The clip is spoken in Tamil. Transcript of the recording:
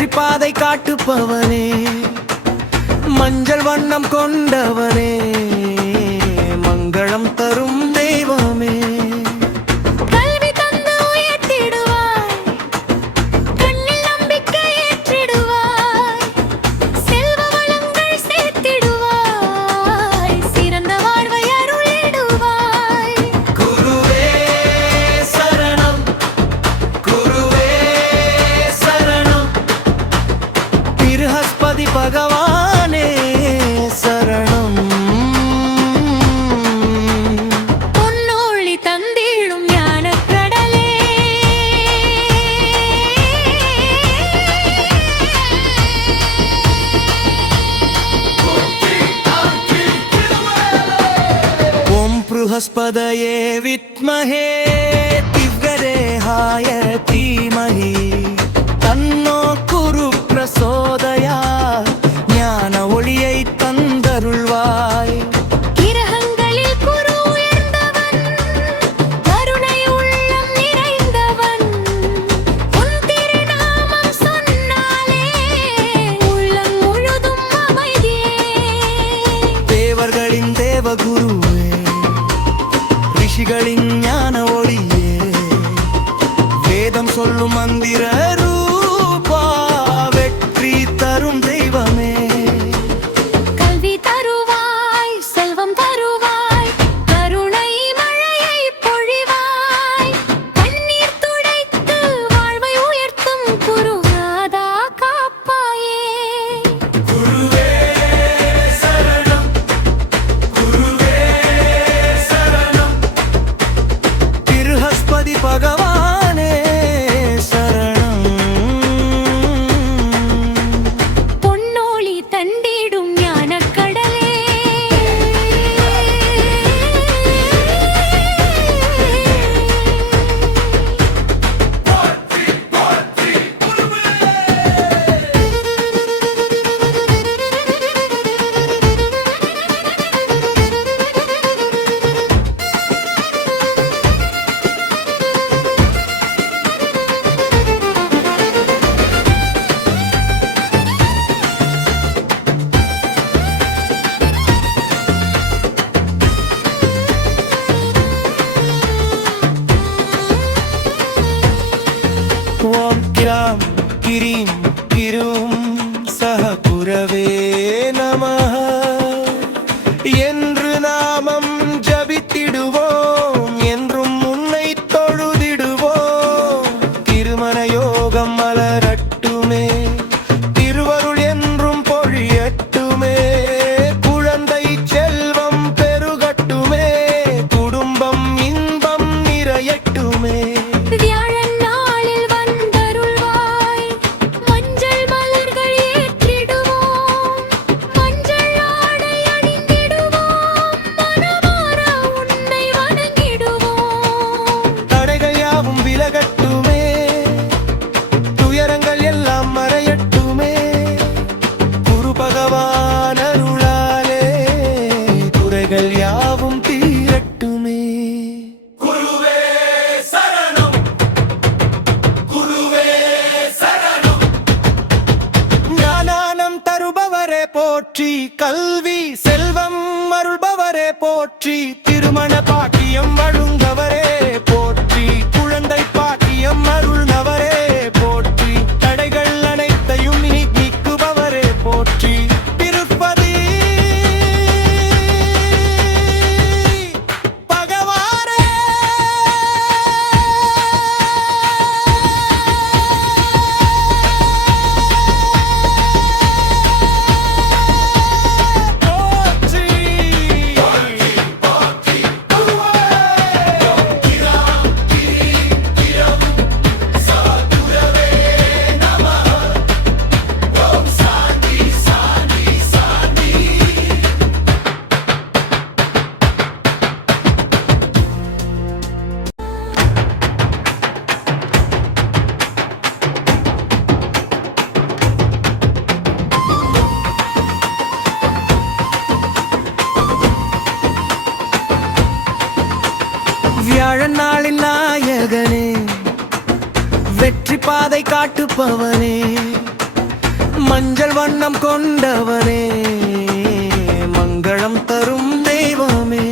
வெற்றி பாதை காட்டுப்பவனே, மஞ்சள் வண்ணம் கொண்டவனே, மங்களம் தரும் தெய்வமே. கல்வி தந்து உயர்த்திடுவாய், கண்ணில் நம்பிக்கை ஏற்றிடுவாய், செல்வ வளங்கள் சேர்த்திடுவாய், சிறந்த வாழ்வை அருளிடுவாய். குருவே சரணம், குருவே சரணம், பிரஹஸ்பதி பகவானே சரணம். பொன்னொளி தந்திடும் ஞானக் கடலே, ஓம் ப்ருஹஸ்பதயே வித்மஹே திவ்யதேஹாய தீமஹி தன்னோ குரு பிரசோதயாத். ஞான ஒளியை தந்தருள்வாய். கிரகங்களில் குரு உயர்ந்தவன், கருணை உள்ளம் நிறைந்தவன், உன் திருநாமம் சொன்னாலே உள்ளம் முழுதும் அமைதியே. தேவர்களின் தேவகுருவே, ரிஷிகளின் ஞான ஒளியே, வேதம் சொல்லும் மந்திர ரூபா, வெற்றி தரும் தெய்வமே. கல்வி தருவாய், செல்வம் தருவாய், கருணை மழையை பொழிவாய், கண்ணீர் துடைத்து வாழ்வை உயர்த்தும் குருநாதா காப்பாயே. குருவே சரணம், குருவே சரணம், பிரஹஸ்பதி பகவானே சரணம். பொன்னொளி தந்திடும் ஞானக் கடலே, ஓம் கிராம் கிரீம் கிரும் சஹ குரவே நமஹ என்று நாமம் ஜபித்திடுவோம், என்றும் உன்னை தொழுதிடுவோம். திருமண யோகம் மலரட்டுமே, திருவருள் என்றும் பொழியட்டுமே, குழந்தை செல்வம் பெருகட்டுமே, குடும்பம் இன்பம் நிறையட்டுமே. வியாழன் நாளில் வந்தருள்வாய், மஞ்சள் மலர்கள் ஏற்றிடுவோம், மஞ்சள் ஆடை அணிந்திடுவோம், மனமார உன்னை வணங்கிடுவோம். தடைகள் யாவும் விலகட்டுமே, துயரங்கள் எல்லாம் மறையட்டுமே, குரு பகவான் அருளாலே குறைகள் யாவும் தீரட்டுமே. குருவே சரணம், குருவே சரணம், ஞானம் தருபவரே போற்றி, கல்வி செல்வம் அருள்பவரே போற்றி, திருமண பாக்கியம் வழுங்கவரே போற்றி, குழந்தை பாக்கியம் அருள்னவரே போற்றி, தடைகள் அனைத்தையும் நீக்குபவரே போற்றி, திருப்பதி பகவானே போற்றி. வியாழன் நாளின் நாயகனே, வெற்றி பாதை காட்டுப்பவனே, மஞ்சள் வண்ணம் கொண்டவனே மங்களம் தரும் தெய்வமே